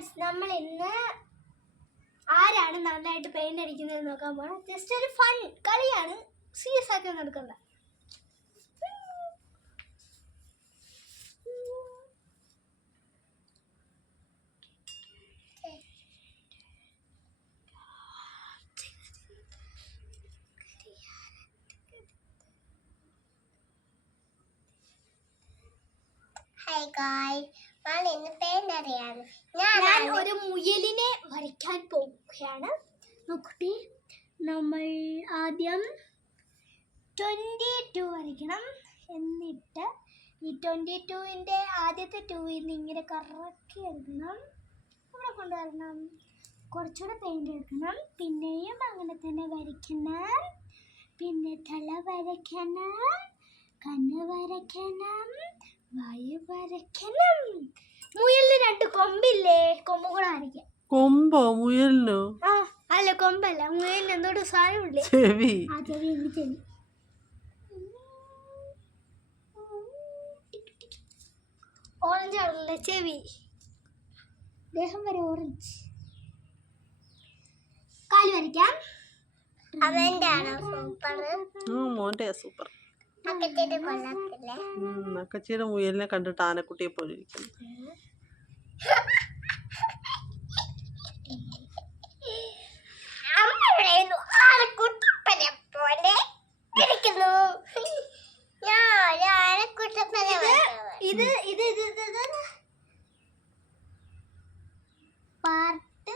Friends നമ്മൾ ഇന്ന് ആരാണ് നന്നായിട്ട് പെയിന്റ് അടിക്കുന്നത് നോക്കാൻ പോകണം ജസ്റ്റ് ഒരു ഫൺ കളിയാണ് സീരിയസ് ആക്കി നടക്കുന്നത് Hi guys, ഞാൻ ഒരു മുയലിനെ വരയ്ക്കാൻ പോവുകയാണ്. നോക്കട്ടെ. നമ്മൾ ആദ്യം ട്വന്റി ടു വരയ്ക്കണം. എന്നിട്ട് ഈ ട്വന്റി ടുവിന്റെ ആദ്യത്തെ ടൂവിൽ നിന്ന് ഇങ്ങനെ കറക്കി എടുക്കണം. ഇവിടെ കൊണ്ടുവരണം. കുറച്ചുകൂടെ പെയിന്റ് എടുക്കണം. പിന്നെയും അങ്ങനെ തന്നെ വരയ്ക്കണം. പിന്നെ തല വരയ്ക്കണം. കണ്ണ് വരയ്ക്കണം. വരയ്ക്കണം. മുയലിന് രണ്ട് കൊമ്പില്ലേ? കൊമ്പ് കൂടെ കൊമ്പോ? മുയലിനോ? ആ അല്ല കൊമ്പല്ല. മുയലിന് എന്തോട്ട് സാധനമില്ലേ ചെവി. ആ ചെവി എന്ത് ചെവി. ഓറഞ്ച് കളറിലെ ചെവി. ദേഹം വരെ ഓറഞ്ച്. കാൽ വരയ്ക്കാം. അവന്റെ ആണോ സൂപ്പർ ആ മോന്റെ സൂപ്പർ. നക്കച്ചിയുടെ മുയലിനെ കണ്ടിട്ട് ആനക്കുട്ടിയെ പോലെ ഇരിക്കുന്നു. ഇത് ഇത് ഇത് ഇത് പാർട്ട്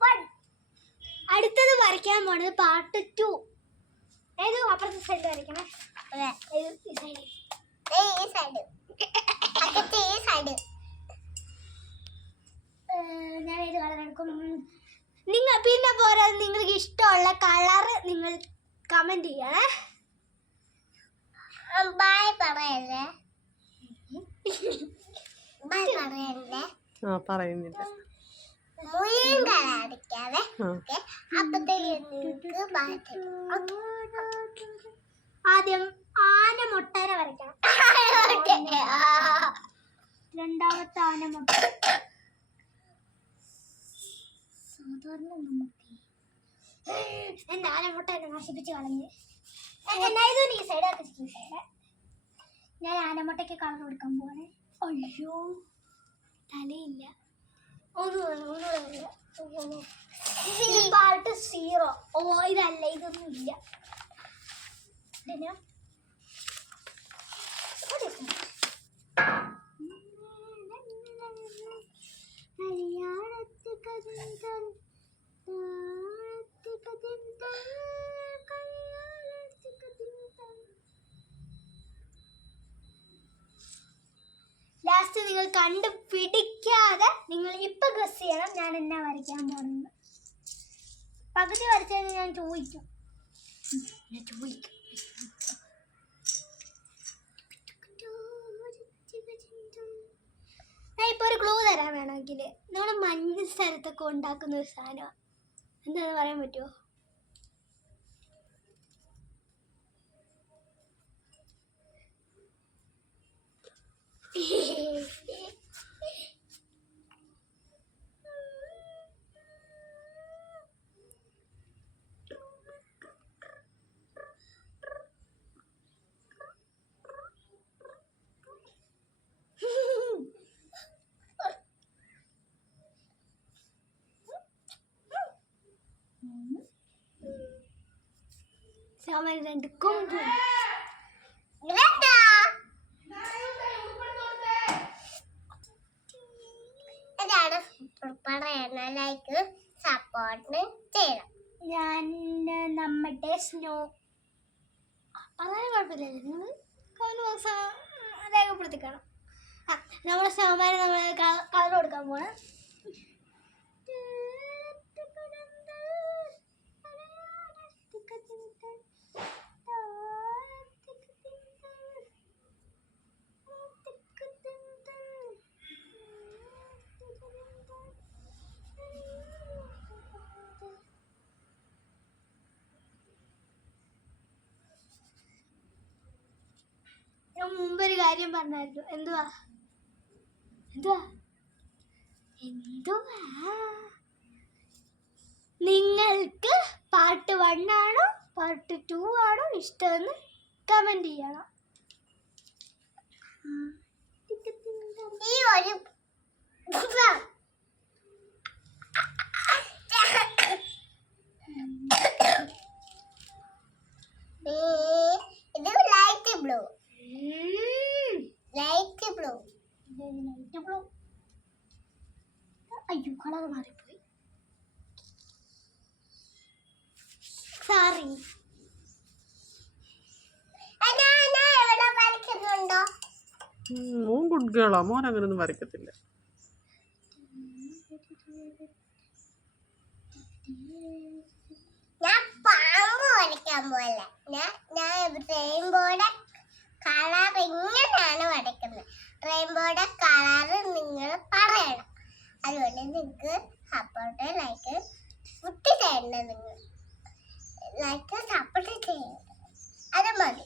വൺ. അടുത്തത് വരയ്ക്കാൻ പോണത് പാർട്ട് ടു. ഏത് അപ്പുറത്തെ സൈഡ് വരയ്ക്കണേ? നിങ്ങൾ പിന്നെ പോരാ നിങ്ങൾക്ക് ഇഷ്ടമുള്ള കളർ നിങ്ങൾ കമന്റ് ചെയ്യണേ ബായ് പറയല്ലേ ബായ് പറയല്ലേ ആ പറയുന്നില്ല. മുഴുവൻ കള അടിക്കാതെ ഓക്കെ? അപ്പത്തേക്ക് ബായ് തരും ആദ്യം ആന മുട്ടനെ വരയ്ക്കണം. രണ്ടാമത്തെ ആന മുട്ട. സാധാരണ എന്റെ ആന മുട്ട എന്നെ നശിപ്പിച്ച് കളഞ്ഞ്. എന്നാ ഇതൊരു ഈ സൈഡ് ഈ സൈഡ് ഞാൻ ആനമുട്ടയ്ക്ക് കളർ കൊടുക്കാൻ പോവാണ് അയ്യോ. തലയില്ല. ഒന്നും പാർട്ട് സീറോ. ഓ ഇതല്ല ഇതൊന്നും ഇല്ല ഇതിന് what is it? ലാസ്റ്റ് നിങ്ങൾ കണ്ടു പിടിക്കാതെ നിങ്ങൾ ഇപ്പൊ ഗസ് ചെയ്യണം. ഞാൻ എന്നാ വരയ്ക്കാൻ പോകുന്നത്? പകുതി വരച്ചതിന് ഞാൻ ചോദിക്കും. ഞാൻ ചോദിക്കും. ഞാൻ ഒരു ക്ലൂ തരാൻ വേണമെങ്കിൽ നമ്മൾ മഞ്ഞ സ്ഥലത്തൊക്കെ ഉണ്ടാക്കുന്ന ഒരു സാധനമാണ് എന്താന്ന് പറയാൻ പറ്റുമോ സാമാൻ രണ്ട് കൊമ്പ് ഇതാണ് പറയണ ലൈക്ക് സപ്പോർട്ട് ചെയ്യണം. ഞാൻ നമ്മുടെ സ്നോ പറയാൻ കുഴപ്പമില്ല. നിങ്ങൾ കമന്റ് ബോക്സ് രേഖപ്പെടുത്തി കാണാം ആ നമ്മുടെ സ്നോമാരെ നമ്മൾ കളർ കൊടുക്കാൻ പോണ്. ഞാൻ മുമ്പ് ഒരു കാര്യം പറഞ്ഞായിരുന്നു. എന്തുവാ? എന്തുവാ? എന്തുവാ? നിങ്ങൾക്ക് പാർട്ട് വൺ ആണോ? പാർട്ട് ടു ആണോ? ഇഷ്ടമെന്ന് കമന്റ് ചെയ്യണം. അയ്യോ കളർ മാറിപ്പോയി. സോറി മോൻ ഗുഡ് ഗേളാ മോൻ അങ്ങനെയൊന്നും വരയ്ക്കത്തില്ല. ഞാൻ പാമ്പ് വരയ്ക്കാൻ പോലെ ഞാൻ ഞാൻ റെയിൻബോയുടെ കളർ ഇങ്ങനെയാണ് വരയ്ക്കുന്നത്. റെയിൻബോയുടെ കളർ നിങ്ങൾ പറയണം. അതുകൊണ്ട് നിങ്ങൾക്ക് സപ്പോർട്ട് ലൈക്ക് ഫുഡ് തരണം നിങ്ങൾ. ലൈക്ക് സപ്പോർട്ട് ചെയ്യണം അത് മതി.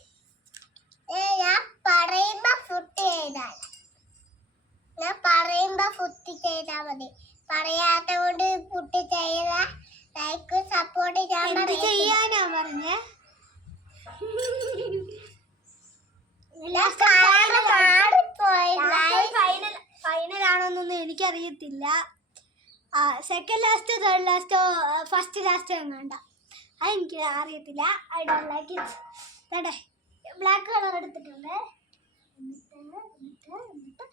ഞാൻ പറയുമ്പോൾ ഫുഡ് ചെയ്താൽ ഞാൻ പറയുമ്പോൾ ഫുഡ് ചെയ്താൽ മതി. പറയാത്ത കൊണ്ട് ഫുഡ് ചെയ്ത ലൈക്ക് സപ്പോർട്ട് ഞാൻ പറയത്തില്ല. ചെയ്യാനാ പറഞ്ഞേ? ആണോന്നൊന്നും എനിക്കറിയത്തില്ല. സെക്കൻഡ് ലാസ്റ്റോ തേർഡ് ലാസ്റ്റോ ഫസ്റ്റ് ലാസ്റ്റോ എങ്ങാണ്ട അതെനിക്ക് അറിയത്തില്ല. ഐ ഡോണ്ട് ലൈക്ക് ഇറ്റ് വേണ്ടേ ബ്ലാക്ക് കളർ എടുത്തിട്ടുണ്ട്. എന്നിട്ട് എന്നിട്ട് എന്നിട്ട്.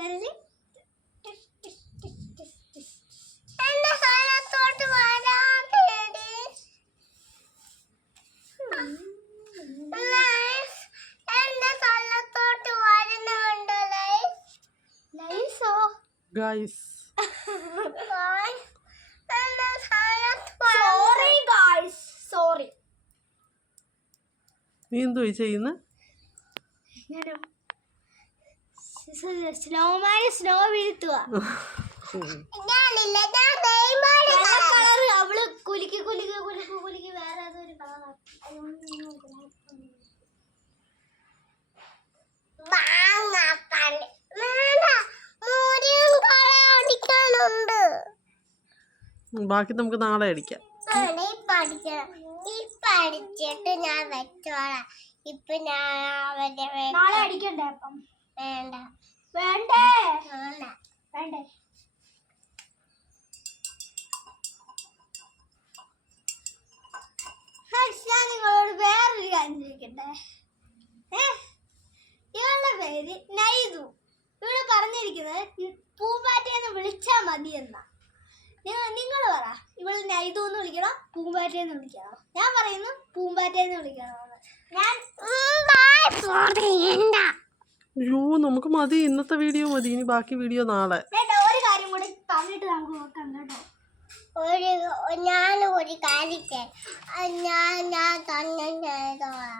വെള്ളി. ടിഷ് വ- സോറി ഗായ്സ് സോറി നീ എന്തോ ചെയ്യുന്ന? ഞാനും? സ്നോമാന് സ്നോ വീഴ്ത്തുക കളർ. അവൾ കുലുക്കി കുലുക്കി കുലുക്കി കുലുക്കി വേറെ ഏതൊരു കളറാക്കി മാങ്ങാപ്പള്ളി. വേണ്ട, ബാക്കി നമുക്ക് നാളെ അടിക്കാം. പഠിച്ചിട്ട് ഞാൻ വെച്ചോളാം. ഇപ്പൊ ഞാൻ നാളെ അടിക്കണ്ടേ അപ്പം? വേണ്ട. വേണ്ടേ? ഞാൻ നിങ്ങളോട് വേറൊരു കാര്യം ചോദിക്കട്ടെ? ഏ? ഇവളുടെ പേര് നൈതു. ഇവിടെ പറഞ്ഞിരിക്കുന്നത് പൂമ്പാറ്റയെന്ന് വിളിച്ചാ മതി എന്നാ നിങ്ങൾ നിങ്ങൾ പറ. ഇവൾ നൈതു എന്ന് പൂമ്പാറ്റ എന്ന് വിളിക്കണോ ഞാൻ പറയുന്നു പൂമ്പാറ്റയെന്ന് എന്ന് ഞാൻ അയ്യോ നമുക്ക് മതി. ഇന്നത്തെ വീഡിയോ മതി. ഇനി ബാക്കി വീഡിയോ നാളെ. ഒരു കാര്യം കൂടി പറഞ്ഞിട്ട് നമുക്ക് നോക്കാം കേട്ടോ. ഒരു ഞാൻ ഒരു കാര്യം ഞാൻ ഞാൻ തന്നെ ചെയ്തോളാം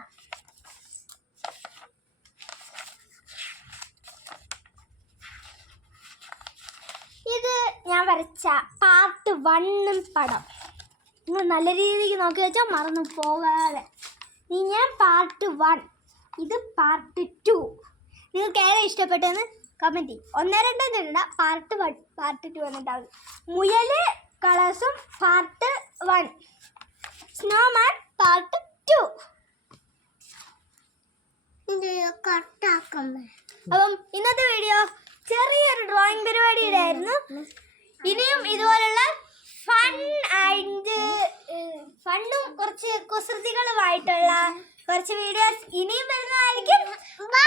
ഇത് ഞാൻ വരച്ച പാർട്ട് വണ്ണും പടം. നിങ്ങൾ നല്ല രീതിക്ക് നോക്കി വെച്ചാൽ മറന്നു പോകാതെ. ഇനി ഞാൻ പാർട്ട് വൺ ഇത് പാർട്ട് ടു നിങ്ങൾക്ക് ഏറെ ഇഷ്ടപ്പെട്ടെന്ന് കമന്റ് ചെയ്യും. ഒന്ന് രണ്ട് എന്നിടണ്ട പാർട്ട് വൺ പാർട്ട് ടു എന്നിട്ടാവും മുയൽ കളേഴ്സും part one snowman part two കട്ടാക്കമ്മേ അപ്പം ഇന്നത്തെ വീഡിയോ ചെറിയൊരു ഡ്രോയിങ് പരിപാടിയുടെ ആയിരുന്നു ഇനിയും ഇതുപോലുള്ള ഫൺ ആൻഡ് ഫണ്ണും കുറച്ച് കുസൃതികളുമായിട്ടുള്ള കുറച്ച് വീഡിയോസ് ഇനിയും വരുന്നതായിരിക്കും. ബൈ